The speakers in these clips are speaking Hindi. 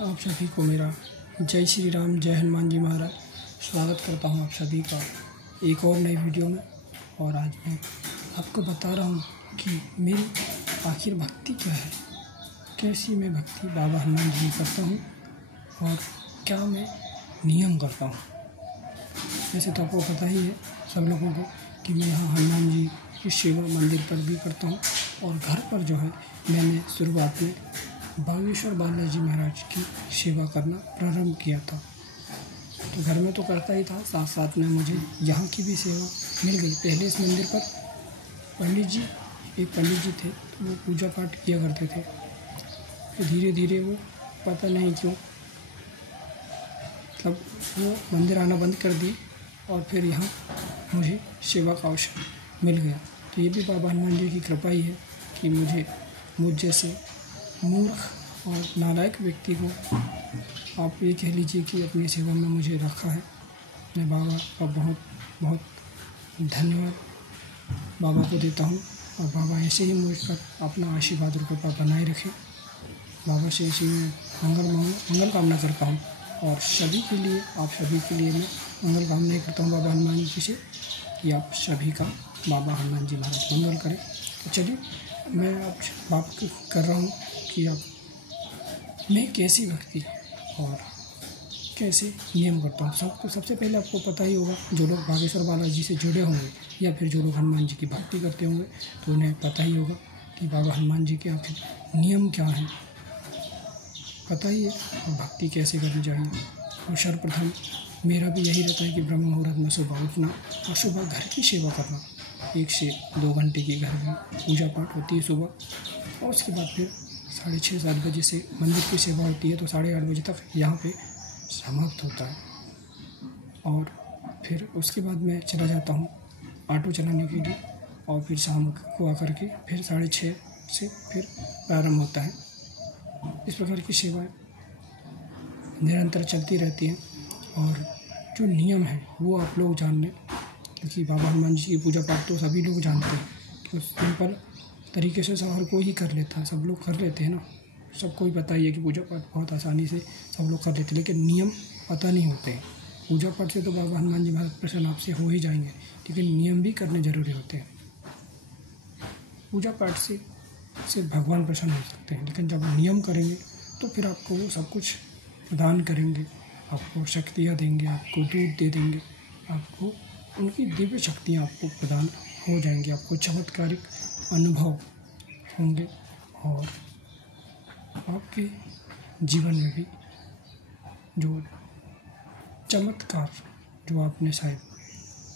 आप सभी को मेरा जय श्री राम, जय हनुमान जी महाराज। स्वागत करता हूं आप सभी का एक और नई वीडियो में। और आज मैं आपको बता रहा हूं कि मेरी आखिर भक्ति क्या है, कैसी मैं भक्ति बाबा हनुमान जी करता हूं और क्या मैं नियम करता हूं। वैसे तो आपको पता ही है सब लोगों को कि मैं यहाँ हनुमान जी की सेवा मंदिर पर भी करता हूँ और घर पर जो है मैंने शुरुआत में बागेश्वर बालाजी महाराज की सेवा करना प्रारंभ किया था। तो घर में तो करता ही था, साथ साथ में मुझे यहाँ की भी सेवा मिल गई। पहले इस मंदिर पर एक पंडित जी थे, तो वो पूजा पाठ किया करते थे। तो धीरे धीरे वो पता नहीं क्यों मतलब वो मंदिर आना बंद कर दिए और फिर यहाँ मुझे सेवा का अवसर मिल गया। तो ये भी बाबा हनुमान जी की कृपा ही है कि मुझ जैसे मूर्ख और नालायक व्यक्ति को आप ये कह लीजिए कि अपनी सेवा में मुझे रखा है। मैं बाबा का बहुत बहुत धन्यवाद बाबा को देता हूँ और बाबा ऐसे ही मुझ पर अपना आशीर्वाद और कृपा बनाए रखें। बाबा से ऐसे ही मंगल कामना करता हूँ और सभी के लिए, आप सभी के लिए मैं मंगल कामना करता हूँ बाबा हनुमान जी से कि आप सभी का बाबा हनुमान जी महाराज मंगल करें। तो चलिए मैं आप बात कर रहा हूँ कि आप मैं कैसी भक्ति और कैसे नियम करता हूँ। सबसे पहले आपको पता ही होगा, जो लोग बागेश्वर बालाजी से जुड़े होंगे या फिर जो लोग हनुमान जी की भक्ति करते होंगे तो उन्हें पता ही होगा कि बाबा हनुमान जी के आखिर नियम क्या हैं, पता ही है और भक्ति कैसे करनी चाहिए। और सर्वप्रथम मेरा भी यही रहता है कि ब्रह्म मुहूर्त में सुबह उठना और सुबह घर की सेवा करना। 1 से 2 घंटे की घर में पूजा पाठ होती है सुबह, और उसके बाद फिर 6:30-7 बजे से मंदिर की सेवा होती है, तो 8:30 बजे तक यहाँ पे समाप्त होता है। और फिर उसके बाद मैं चला जाता हूँ ऑटो चलाने के लिए और फिर शाम को आकर के फिर 6:30 से फिर प्रारंभ होता है। इस प्रकार की सेवाएं निरंतर चलती रहती हैं। और जो नियम है वो आप लोग जान लें, क्योंकि बाबा हनुमान जी की पूजा पाठ तो सभी लोग जानते हैं कि सिंपल तरीके से हर कोई ही कर लेता है, सब लोग कर लेते हैं ना। सबको ही पता ही है कि पूजा पाठ बहुत आसानी से सब लोग कर लेते हैं, लेकिन नियम पता नहीं होते हैं। पूजा पाठ से तो बाबा हनुमान जी महाराज प्रसन्न आपसे हो ही जाएंगे, लेकिन नियम भी करने ज़रूरी होते हैं। पूजा पाठ से सिर्फ भगवान प्रसन्न हो सकते हैं, लेकिन जब नियम करेंगे तो फिर आपको वो सब कुछ प्रदान करेंगे, आपको शक्तियाँ देंगे, आपको दूध दे देंगे, आपको उनकी दिव्य शक्तियाँ आपको प्रदान हो जाएंगी, आपको चमत्कारिक अनुभव होंगे और आपके जीवन में भी जो चमत्कार जो आपने शायद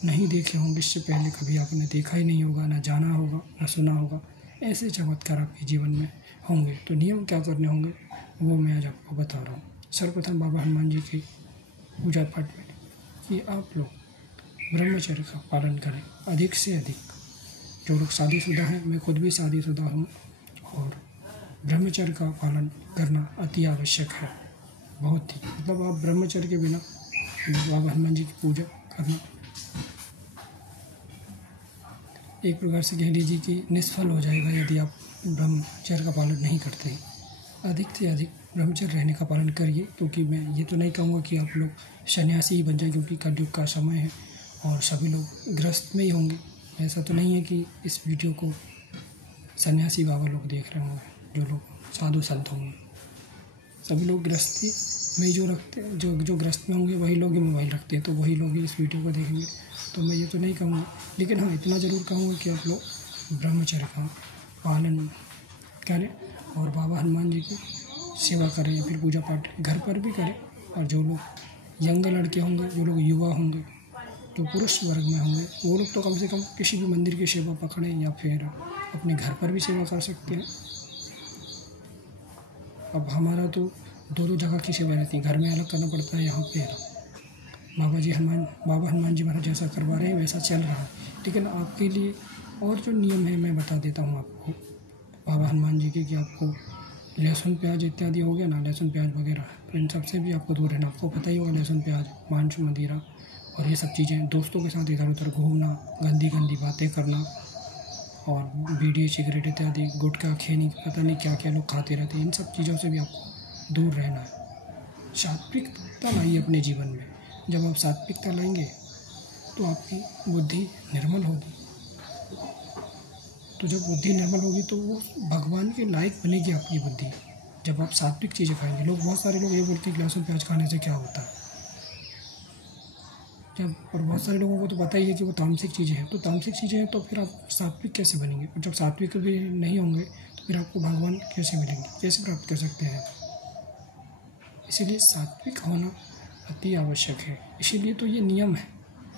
नहीं देखे होंगे, इससे पहले कभी आपने देखा ही नहीं होगा, ना जाना होगा, ना सुना होगा, ऐसे चमत्कार आपके जीवन में होंगे। तो नियम क्या करने होंगे वो मैं आज आपको बता रहा हूँ। सर्वप्रथम बाबा हनुमान जी के पूजा पाठ में कि आप लोग ब्रह्मचर्य का पालन करें अधिक से अधिक। जो लोग शादीशुदा हैं, मैं खुद भी शादीशुदा हूँ, और ब्रह्मचर्य का पालन करना अति आवश्यक है, बहुत ही। मतलब आप ब्रह्मचर्य के बिना बाबा हनुमान जी की पूजा करना एक प्रकार से कह लीजिए कि निष्फल हो जाएगा यदि आप ब्रह्मचर्य का पालन नहीं करते हैं। अधिक से अधिक ब्रह्मचर्य रहने का पालन करिए, क्योंकि मैं ये तो नहीं कहूँगा कि आप लोग सन्यासी ही बन जाए, क्योंकि कलयुग का समय है और सभी लोग गृहस्थ में ही होंगे। ऐसा तो नहीं है कि इस वीडियो को सन्यासी बाबा लोग देख रहे होंगे, जो लोग साधु संत होंगे। सभी लोग गृहस्थी में जो रखते हैं, जो गृहस्थ में होंगे वही लोग ही मोबाइल रखते हैं, तो वही लोग ही इस वीडियो को देखेंगे। तो मैं ये तो नहीं कहूँगा, लेकिन हाँ इतना ज़रूर कहूँगा कि आप लोग ब्रह्मचर्य का पालन करें और बाबा हनुमान जी की सेवा करें या फिर पूजा पाठ घर पर भी करें। और जो लोग यंग लड़के होंगे, जो लोग युवा होंगे, जो पुरुष वर्ग में होंगे, वो लोग तो कम से कम किसी भी मंदिर की सेवा पकड़ें या फिर अपने घर पर भी सेवा कर सकते हैं। अब हमारा तो 2 जगह की सेवा रहती है, घर में अलग करना पड़ता है, यहाँ पे बाबा हनुमान जी महाराज जैसा करवा रहे हैं वैसा चल रहा है। लेकिन आपके लिए और जो नियम है मैं बता देता हूँ आपको बाबा हनुमान जी के, कि आपको लहसुन प्याज इत्यादि हो गया ना, लहसुन प्याज वगैरह, तो इन सबसे भी आपको दूर रहना। आपको पता ही होगा लहसुन प्याज, मांस मदिरा और ये सब चीज़ें, दोस्तों के साथ इधर उधर घूमना, गंदी बातें करना और बीड़ी सिगरेट इत्यादि, गुटखा खैनी, पता नहीं क्या क्या लोग खाते रहते हैं, इन सब चीज़ों से भी आपको दूर रहना है। सात्विकता लाइए अपने जीवन में। जब आप सात्विकता लाएंगे तो आपकी बुद्धि निर्मल होगी। तो जब बुद्धि निर्मल होगी तो वो भगवान के लायक बनेगी आपकी बुद्धि। जब आप सात्विक चीज़ें खाएंगे, बहुत सारे लोग ये बोलते हैं कि लहसुन प्याज खाने से क्या होता है, और बहुत सारे लोगों को तो पता ही है कि वो तामसिक चीज़ें हैं। तो तामसिक चीज़ें हैं तो फिर आप सात्विक कैसे बनेंगे? और जब सात्विक भी नहीं होंगे तो फिर आपको भगवान कैसे मिलेंगे, कैसे प्राप्त कर सकते हैं? इसीलिए सात्विक होना अति आवश्यक है। इसीलिए तो ये नियम है,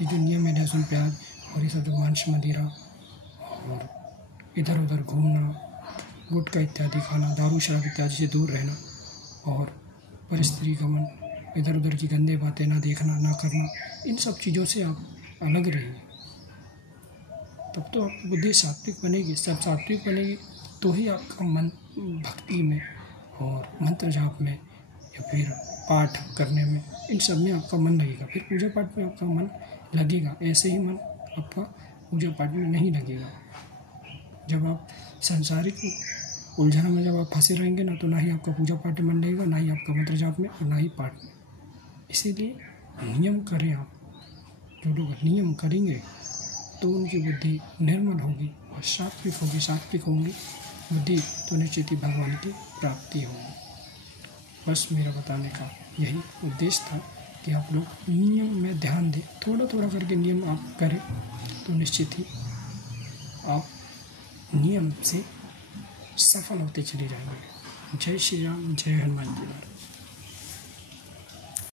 ये जो नियम है लहसुन प्याज और ये सब जो मांस मदिरा और इधर उधर घूमना, गुटखा इत्यादि खाना, दारू शराब इत्यादि से दूर रहना और परस्त्री गमन, इधर उधर की गंदे बातें ना देखना ना करना, इन सब चीज़ों से आप अलग रहिए। तब तो आपकी बुद्धि सात्विक बनेगी। सब सात्विक बनेगी तो ही आपका मन भक्ति में और मंत्र जाप में या फिर पाठ करने में, इन सब में आपका मन लगेगा। फिर पूजा पाठ में आपका मन लगेगा। ऐसे ही मन आपका पूजा पाठ में नहीं लगेगा। जब आप सांसारिक उलझन में जब आप फंसे रहेंगे ना, तो ना ही आपका पूजा पाठ में मन लगेगा, ना ही आपका मंत्र जाप में और ना ही पाठ में। इसीलिए नियम करें आप। जो लोग नियम करेंगे तो उनकी बुद्धि निर्मल होगी और सात्विक होगी। सात्विक होंगी बुद्धि तो निश्चित ही भगवान की प्राप्ति होगी। बस मेरा बताने का यही उद्देश्य था कि आप लोग नियम में ध्यान दें। थोड़ा थोड़ा करके नियम आप करें तो निश्चित ही आप नियम से सफल होते चले जाएंगे। जय श्री राम, जय हनुमान जी महाराज।